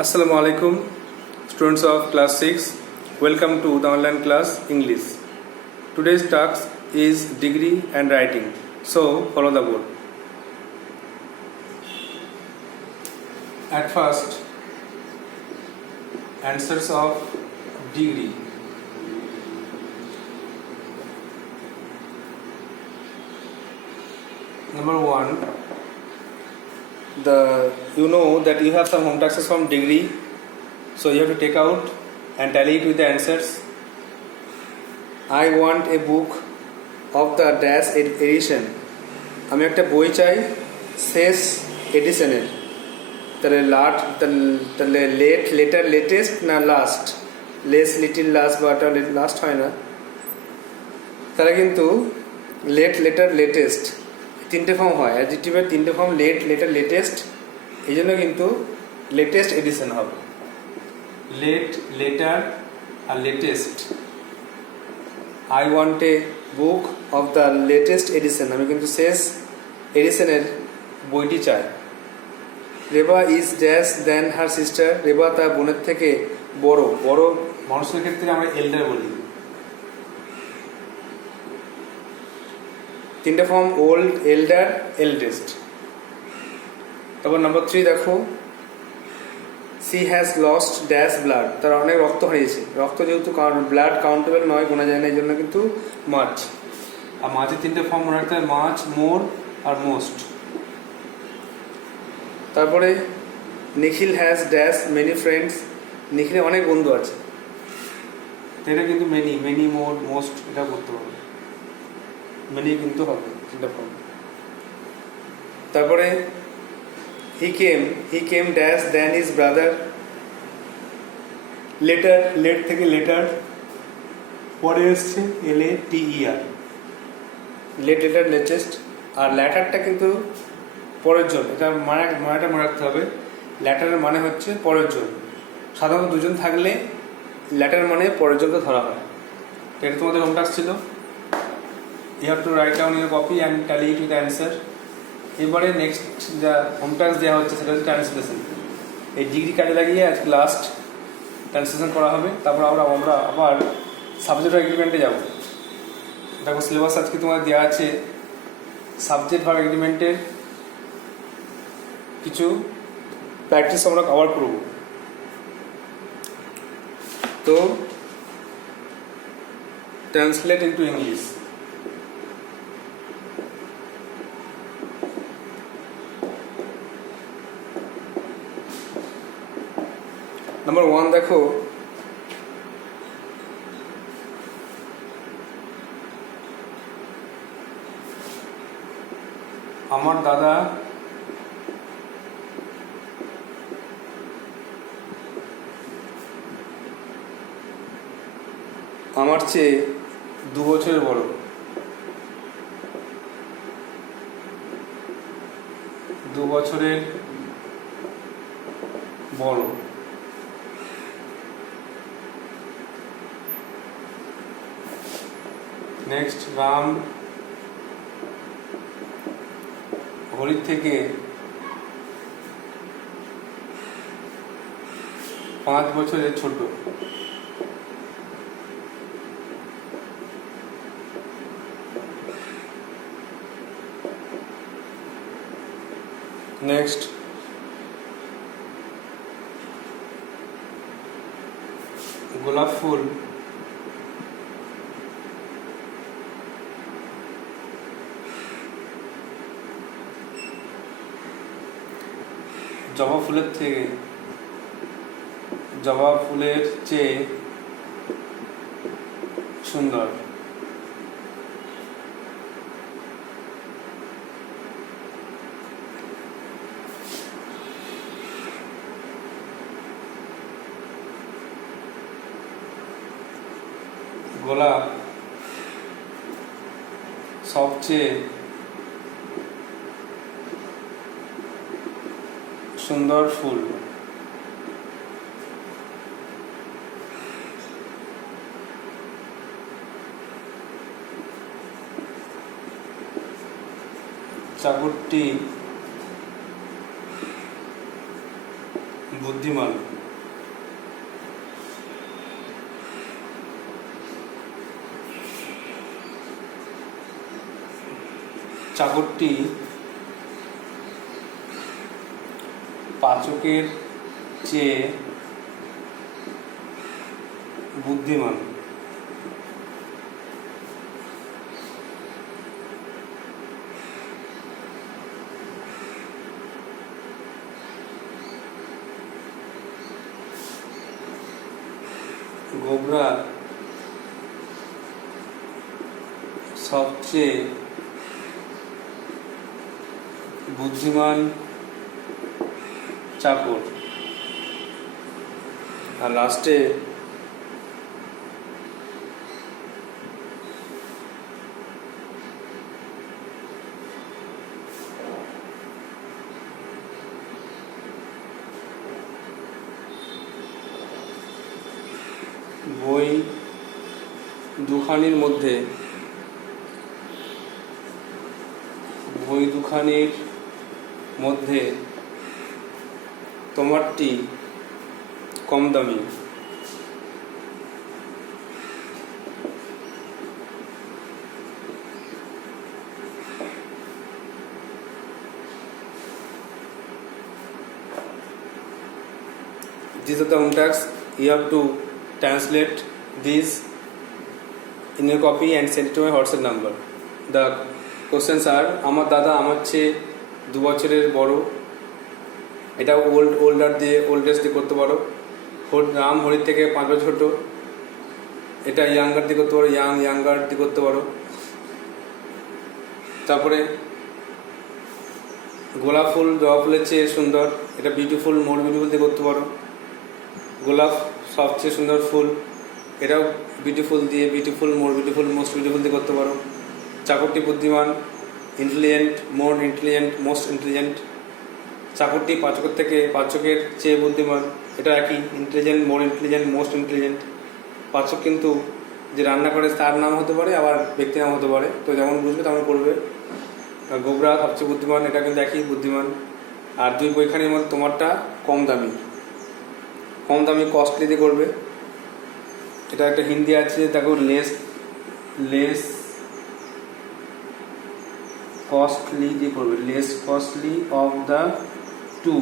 Assalamu alaikum, students of class 6. Welcome to the online class English. Today's task is degree and writing. So follow the board. At first, answers of degree. Number 1. You know that you have some home taxes from degree, so you have to take out and tally it with the answers. I want a book of the dash edition. আমি একটা বই চাই শেষ এডিশনের। তাহলে লেটেস্ট না last, little last বা লাস্ট হয় না, তাহলে কিন্তু লেটেস্ট তিনটে ফর্ম হয়। অ্যাডজেক্টিভের তিনটে ফর্ম লেটেস্ট, এই জন্য কিন্তু লেটেস্ট এডিশন হবে। লেটার আর latest. I want a book of the latest edition, আমি কিন্তু শেষ এডিশনের বইটি চাই। Reba is dash than her sister, Reba তার বোনের থেকে বড় মানুষের ক্ষেত্রে আমরা এল্ডার বলি। তিনটে ফর্ম ওল্ড, এল্ডার, এল্ডেস্ট। তারপর নাম্বার 3 দেখো, she has lost dash blood, তার অনেক রক্ত হারিয়েছে। রক্ত যেহেতু ব্লাড কাউন্টেবল নয়, গোনা যায় না, এই জন্য কিন্তু মাছ। আর মাছের তিনটে ফর্ম মনে রাখতে হয়, মাছ, মোর আর মোস্ট। তারপরে নিখিল হ্যাজ ড্যাশ মেনি ফ্রেন্ডস, নিখিলের অনেক বন্ধু আছে। এটা কিন্তু মেনি মোর মোস্ট এটা করতে হবে, মেনি কিন্তু হবে তিনটে ফর্ম। তারপরে he came dash then is brother, late থেকে লেটার, পরে এসছে LATER, লেটার লেটেস্ট। আর ল্যাটারটা কিন্তু পরের জন, এটা মানেটা মনে রাখতে হবে। ল্যাটারের মানে হচ্ছে পরের জন। সাধারণত দুজন থাকলে ল্যাটার মানে পরের জনকে ধরা হয়। এটা তোমাদের হোম টাস্ক ছিল। You have to write down your copy and tally it with the answer. এবারে নেক্সট যা হোম টাস্ক দেওয়া হচ্ছে সেটা হচ্ছে ট্রান্সলেশন। এই ডিগ্রি কাজে লাগিয়ে আজকে লাস্ট ট্রান্সলেশন করা হবে। তারপর আমরা আবার সাবজেক্ট এগ্রিমেন্টে যাব। দেখো সিলেবাস আজকে তোমাদের দেওয়া আছে। সাবজেক্ট ভার্ব এগ্রিমেন্টের কিছু প্র্যাকটিস আমরা কভার করব। তো ট্রান্সলেট ইনটু ইংলিশ। নাম্বার 1 দেখো, আমার দাদা আমার চেয়ে 2 বছরের বড়। 2 বছরের বড়। নেক্সট, রাম হরির থেকে 5 বছরের ছোট। নেক্সট, গোলাপ ফুল জবা ফুলের চেয়ে সুন্দর। গোলাপ সবচেয়ে সুন্দর ফুল। চাকরটি বুদ্ধিমান। চাকরটি পাচকের চেয়ে বুদ্ধিমান। গোবরা সবচেয়ে বুদ্ধিমান চাকর। আর লাস্টে বই দুখানির মধ্যে তোমারটি কম দামি। These are the syntax. You have to translate these in your copy and send it to my WhatsApp number. The questions are: আমার দাদা আমার চেয়ে 2 বছরের বড়। এটা ওল্ডার দিয়ে ওল্ডেস্ট দিয়ে করতে পারো। রাম হরির থেকে 5 বছর ছোট। এটা ইয়াঙ্গার দিয়ে করতে পারো, ইয়াঙ্গার দিয়ে করতে পারো। তারপরে গোলাপ ফুল জবা ফুলের চেয়ে সুন্দর, এটা বিউটিফুল, মোর বিউটিফুল দিয়ে করতে পারো। গোলাপ সবচেয়ে সুন্দর ফুল, এটাও বিউটিফুল দিয়ে beautiful, more beautiful, most beautiful দিয়ে করতে পারো। চাকরটি বুদ্ধিমান, intelligent, more intelligent, most intelligent. চাকরটি পাচকের চেয়ে বুদ্ধিমান, এটা একই, intelligent, more intelligent, most intelligent. পাচক কিন্তু যে রান্না করে তার নাম হতে পারে, আবার ব্যক্তি নাম হতে পারে, তো যেমন বুঝবে তেমন করবে। গোবরা সবচেয়ে বুদ্ধিমান, এটা কিন্তু একই, বুদ্ধিমান। আর 2 বইখানির মধ্যে তোমারটা কম দামি কস্টলি দিয়ে করবে। এটা একটা হিন্দি আছে, দেখো, লেস কস্টলি দিয়ে করবে, লেস কস্টলি অফ দ্য 2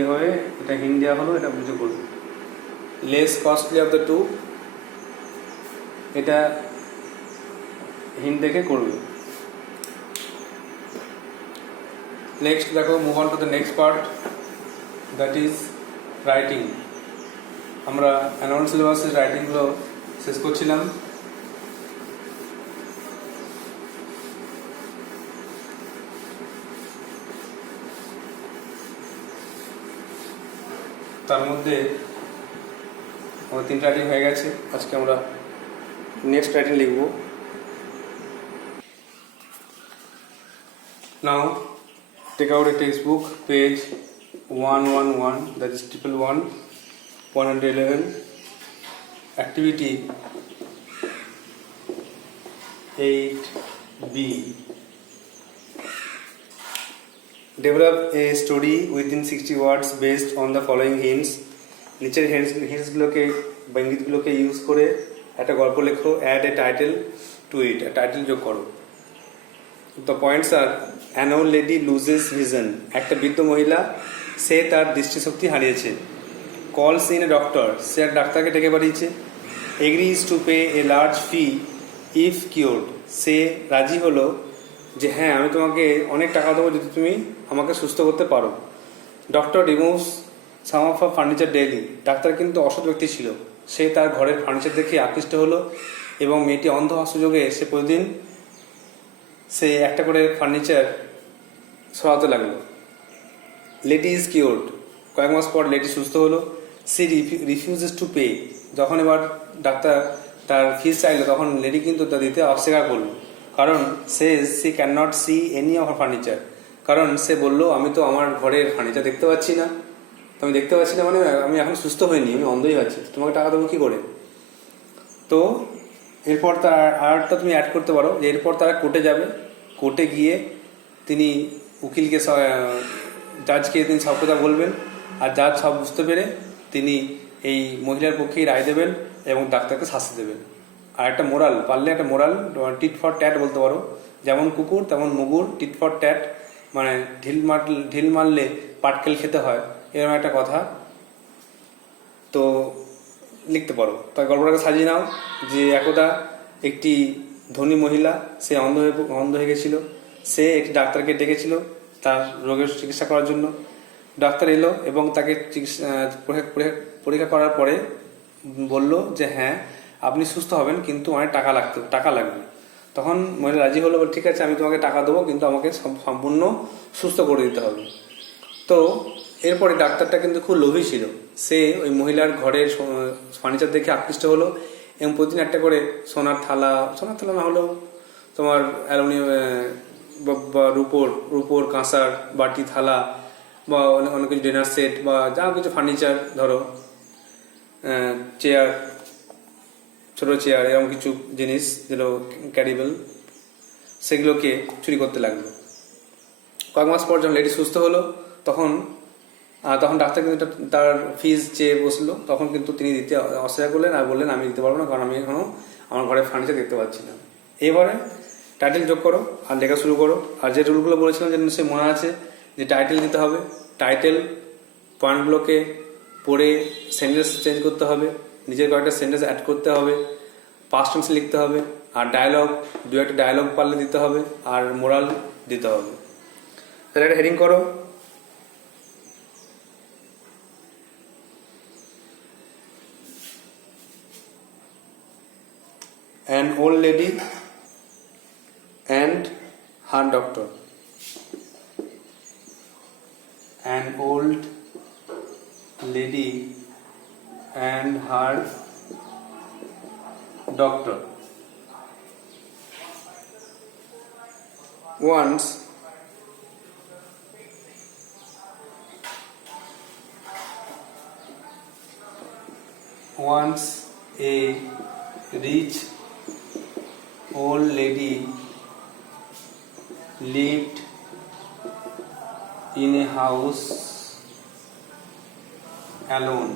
এ হয়ে এটা হিন্দি হলো, এটা বুঝে করবে। লেস কস্টলি অফ দ্য 2 এটা হিন্দি দেখে করবে। নেক্সট দেখো, move on to the next part, that is writing. আমরা অ্যানুয়াল সিলেবাসের রাইটিংগুলো শেষ করছিলাম। তার মধ্যে আমার 3 রাইটিং হয়ে গেছে। আজকে আমরা নেক্সট রাইটিং লিখব। নাও take out a textbook, page 111, that is 111, activity 8B. Develop a story within 60 words based on the following hints. নিচের হিন্টসগুলোকে বা ইঙ্গিতগুলোকে ইউজ করে একটা গল্প লেখো। Add a title to it, title যোগ করো। The points are: an old lady loses vision, একটা বৃদ্ধ মহিলা, সে তার দৃষ্টিশক্তি হারিয়েছে। Calls in a doctor, সে এক ডাক্তারকে ডেকে পাঠিয়েছে। Agrees to pay a large fee if cured, সে রাজি হলো যে হ্যাঁ আমি তোমাকে অনেক টাকা দেবো যদি তুমি আমাকে সুস্থ করতে পারো। Doctor removes some of our furniture daily, ডাক্তার কিন্তু অসৎ ব্যক্তি ছিল, সে তার ঘরের ফার্নিচার দেখে আকৃষ্ট হলো এবং মেয়েটি অন্ধ হওয়ার সুযোগে সে প্রতিদিন সে একটা করে ফার্নিচার সরাতে লাগলো। লেডি ইজ কিওর্ড, কয়েক মাস পর লেডি সুস্থ হলো। সি রিফিউজেস টু পে, যখন এবার ডাক্তার তার ফিস চাইলো তখন লেডি কিন্তু তা দিতে অস্বীকার করলো, কারণ she cannot see any of furniture, কারণ সে বললো আমি তো আমার ঘরের ফার্নিচার দেখতে পাচ্ছি না, তো আমি দেখতে পাচ্ছি না মানে আমি এখন সুস্থ হইনি, আমি অন্ধই আছি, তোমাকে টাকা দেবো কী করে। তো এরপর তার আরেকটা তুমি অ্যাড করতে পারো যে এরপর তারা কোর্টে যাবে, কোর্টে গিয়ে তিনি উকিলকে জাজকে তিনি সব কথা বলবেন আর জাজ সব বুঝতে পেরে তিনি এই মহিলার পক্ষেই রায় দেবেন এবং ডাক্তারকে শাস্তি দেবেন। আর একটা মোরাল, পারলে একটা মোরাল, টিট ফর ট্যাট বলতে পারো, যেমন কুকুর তেমন মুগুর, টিট ফর ট্যাট মানে ঢিল মারলে পাটকেল খেতে হয়, এরকম একটা কথা। তো লিখতে পারো। তাই গল্পটাকে সাজিয়ে নাও যে একদা একটি ধনী মহিলা, সে অন্ধ হয়ে গেছিল। সে একটি ডাক্তারকে ডেকেছিল তার রোগের চিকিৎসা করার জন্য। ডাক্তার এলো এবং তাকে পরীক্ষা করার পরে বলল যে হ্যাঁ আপনি সুস্থ হবেন, কিন্তু অনেক টাকা লাগবে। তখন মহিলা রাজি হলো, ঠিক আছে আমি তোমাকে টাকা দেবো, কিন্তু আমাকে সম্পূর্ণ সুস্থ করে দিতে হবে। তো এরপরে ডাক্তারটা কিন্তু খুব লোভী ছিল। সে ওই মহিলার ঘরের ফার্নিচার দেখে আকৃষ্ট হলো এবং প্রতিদিন একটা করে সোনার থালা না হলেও তোমার অ্যালুমিনিয়াম বা রূপোর কাঁসার বাটি থালা বা অনেক কিছু ডিনার সেট বা যা কিছু ফার্নিচার, ধরো চেয়ার, ছোটো চেয়ার, এরকম কিছু জিনিস যেগুলো ক্যারিবেল, সেগুলোকে চুরি করতে লাগলো। কয়েক মাস পর যখন লেডি সুস্থ হলো তখন ডাক্তার কিন্তু তার ফিজ চেয়ে বসলো। তখন কিন্তু তিনি দিতে অস্বীকার করলেন আর বললেন আমি দিতে পারবো না, কারণ আমি এখনও আমার ঘরে ফার্নিচার দেখতে পাচ্ছি না। এবারে টাইটেল যোগ করো আর লেখা শুরু করো। আর যে রুলগুলো বলেছিলাম যে সে মনে আছে যে টাইটেল দিতে হবে, টাইটেল পয়েন্টগুলোকে পড়ে সেন্টেন্স চেঞ্জ করতে হবে, নিজের কয়েকটা সেন্টেন্স অ্যাড করতে হবে, পাস্ট টেন্স লিখতে হবে, আর ডায়লগ দু একটা ডায়লগ পারলে দিতে হবে, আর মোরাল দিতে হবে। তাহলে একটা হেডিং করো, an old lady and her doctor. An old lady and her doctor. Once a rich old lady lived in a house alone.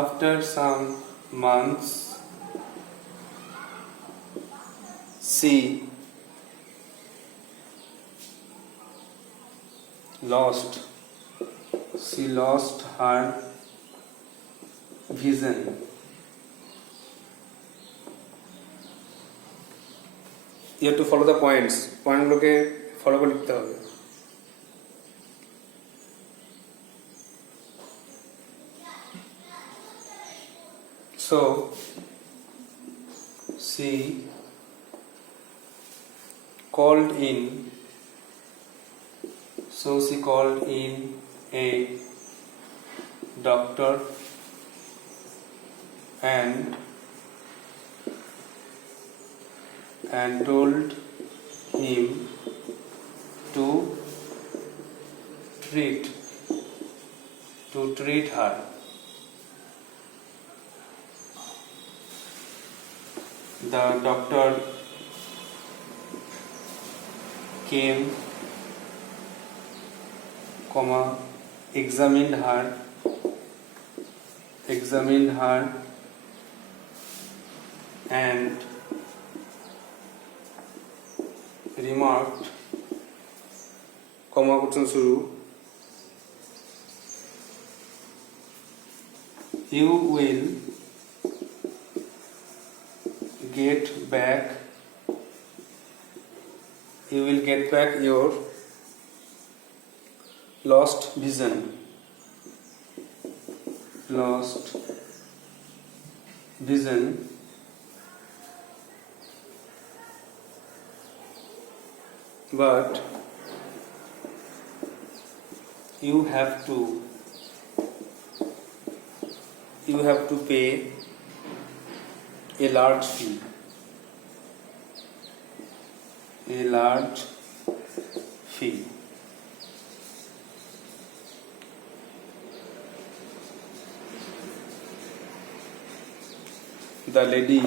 After some months, she lost her vision. You have to follow the points. পয়েন্টগুলোকে follow করে লিখতে হবে। So she called in a doctor and told him to treat her. The doctor came, examined her and remarked, you will get back your lost vision. But you have to pay a large fee. the lady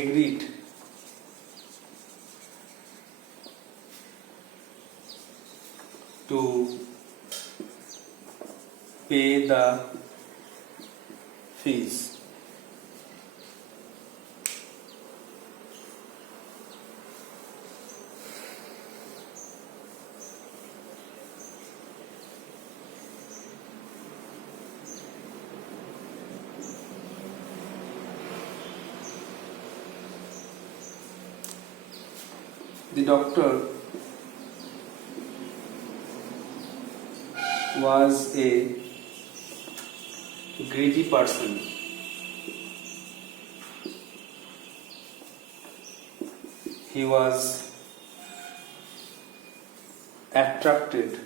agreed to pay the fees. The doctor was a greedy person. He was attracted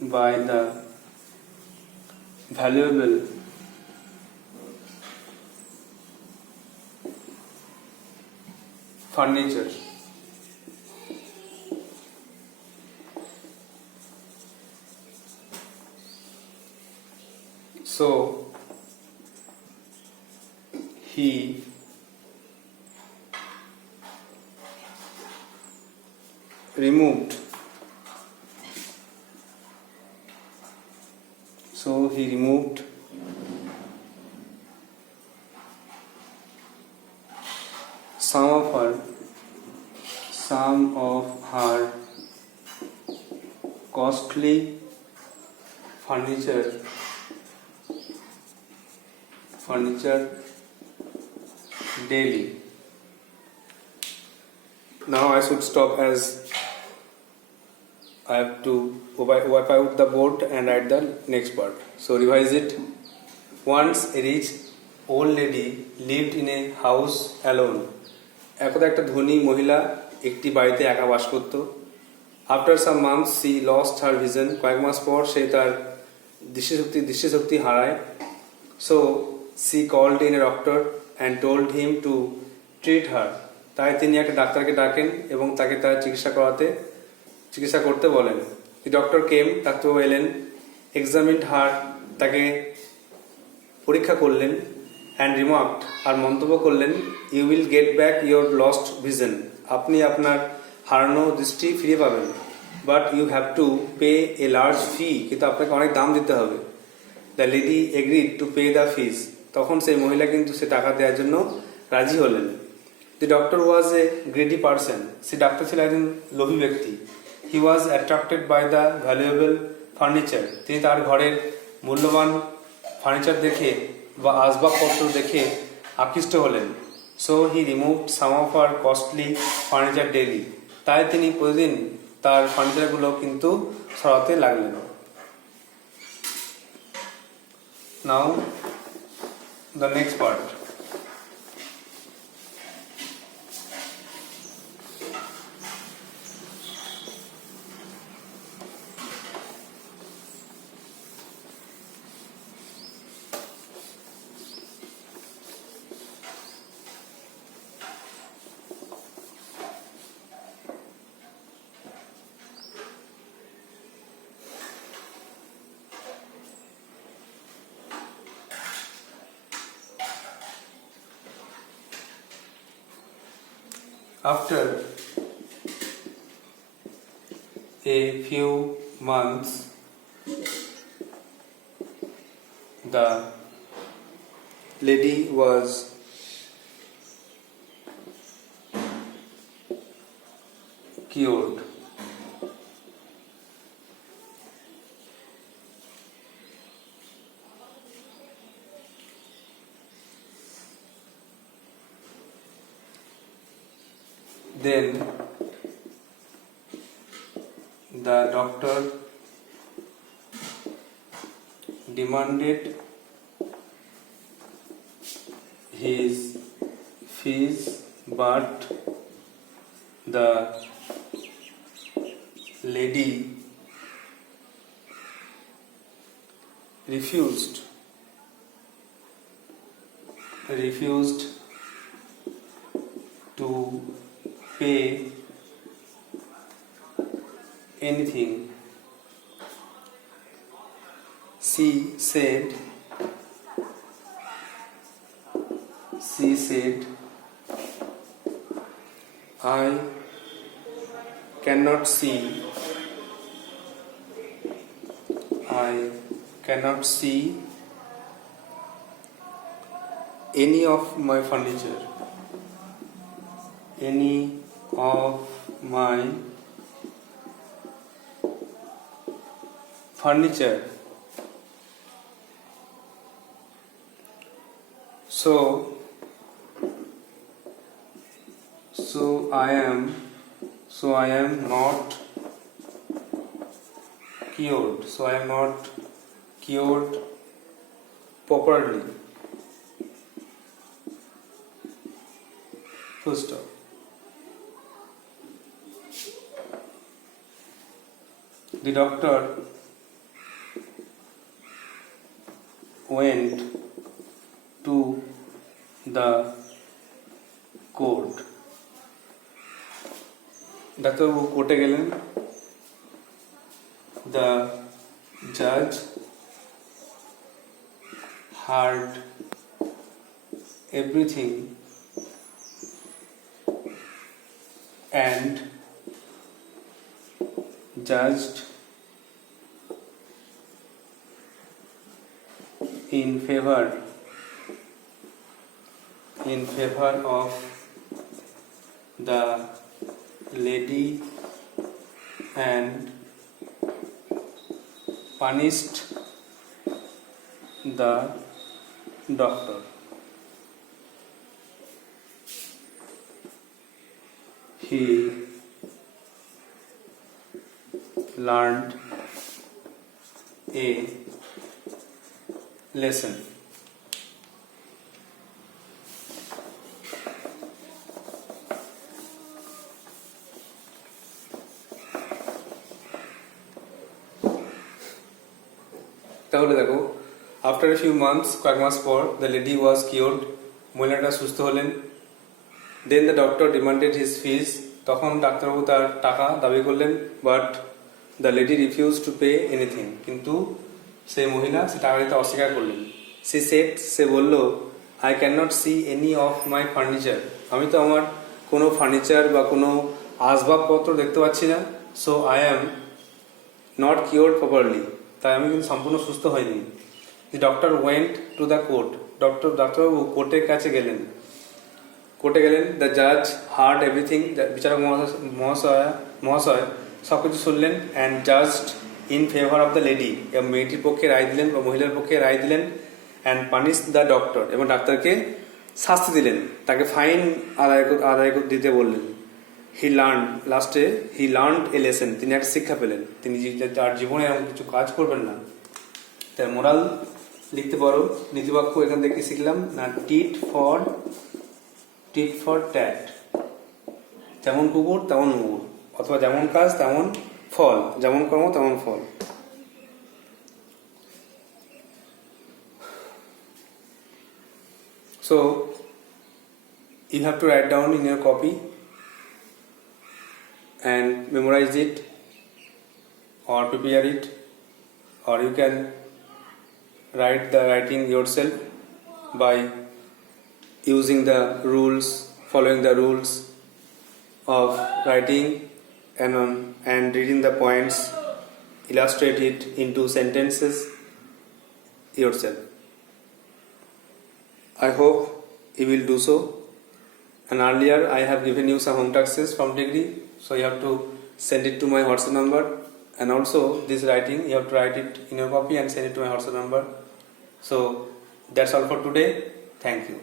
by the valuable furniture. So he removed some of her costly furniture daily. Now I should stop as I have to wipe out the board and write the next part. So revise it. Once a rich old lady lived in a house alone. একদা একটা ধনী মহিলা একটি বাড়িতে একা বাস করত. After some months she lost her vision. কয়েক মাস পর সে তার দৃষ্টিশক্তি হারায়. So she called in a doctor and told him to treat her. তাই তিনি একটা ডাক্তারকে ডাকেন এবং তাকে তার চিকিৎসা করতে বলেন. The doctor came, ডাক্তারবাবু এলেন, examined her, তাকে পরীক্ষা করলেন, and remarked, আর মন্তব্য করলেন, you will get back your lost vision. আপনি আপনার হারানো দৃষ্টি ফিরে পাবেন. But you have to pay a large fee. কিন্তু আপনাকে অনেক দাম দিতে হবে. The lady agreed to pay the fees. তখন সেই মহিলা কিন্তু সে টাকা দেওয়ার জন্য রাজি হলেন. The doctor was a greedy person. সে ডাক্তার ছিল একজন লোভী ব্যক্তি. He was attracted by the valuable furniture. তিনি তার ঘরের মূল্যবান ফার্নিচার দেখে বা আসবাবপত্র দেখে আকৃষ্ট হলেন. So he removed some of her costly furniture daily. তাই তিনি প্রতিদিন তার ফার্নিচারগুলো কিন্তু সরাতে লাগলেন. Now the next part. After a few months, the lady was cured. Then the doctor demanded his fees, but the lady refused to pay anything. She said, I cannot see any of my furniture. So I am not cured properly. Full stop. The doctor went to the court. ডাক্তারবাবু কোর্টে গেলেন. The judge heard everything and judged in favor of the lady and punished the doctor. He learned a lesson. তাহলে দেখো, after a few months, কয়েক মাস পর, the lady ওয়াজ কিওর্ড, মহিলাটা সুস্থ হলেন। দেন দ্য ডক্টর ডিমান্ডেড হিজ ফিজ, তখন ডাক্তারবাবু তার টাকা দাবি করলেন। But the lady refuse to pay anything, কিন্তু সেই মহিলা সে টাকা দিতে অস্বীকার করলেন। সে বলল, I can not see any of my furniture, আমি তো আমার কোনো ফার্নিচার বা কোনো আসবাবপত্র দেখতে পাচ্ছি না। So I am not cured properly, তাই আমি কিন্তু সম্পূর্ণ সুস্থ হয়নি। The doctor went to the court, ডাক্তারবাবু কোর্টের কাছে গেলেন। দ্য জাজ হার্ড এভরিথিং, বিচারক মহাশয় সব কিছু শুনলেন। And judged in favour of the lady, এবং মেয়েটির পক্ষে রায় দিলেন বা মহিলার পক্ষে রায় দিলেন। অ্যান্ড পানিশ দ্য ডক্টর, এবং ডাক্তারকে শাস্তি দিলেন, তাকে ফাইন আদায় দিতে বললেন। হি লার্ন এ লেসন, তিনি একটা শিক্ষা পেলেন, তিনি তার জীবনে এমন কিছু কাজ করবেন না। তার মোরাল লিখতে পারো, নীতিবাক্য এখান থেকে শিখলাম না, টিট ফর ট্যাট, যেমন কুকুর তেমন মুগুর, অথবা যেমন কাজ তেমন ফল, যেমন কর্ম তেমন ফল। So you have to write down in your copy and memorize it or prepare it, or you can write the writing yourself by using the rules, following the rules of writing and reading the points, illustrate it into sentences yourself. I hope you will do so. And earlier I have given you some home taxes from degree, so you have to send it to my WhatsApp number. And also this writing, you have to write it in your copy and send it to my WhatsApp number. So that's all for today. Thank you.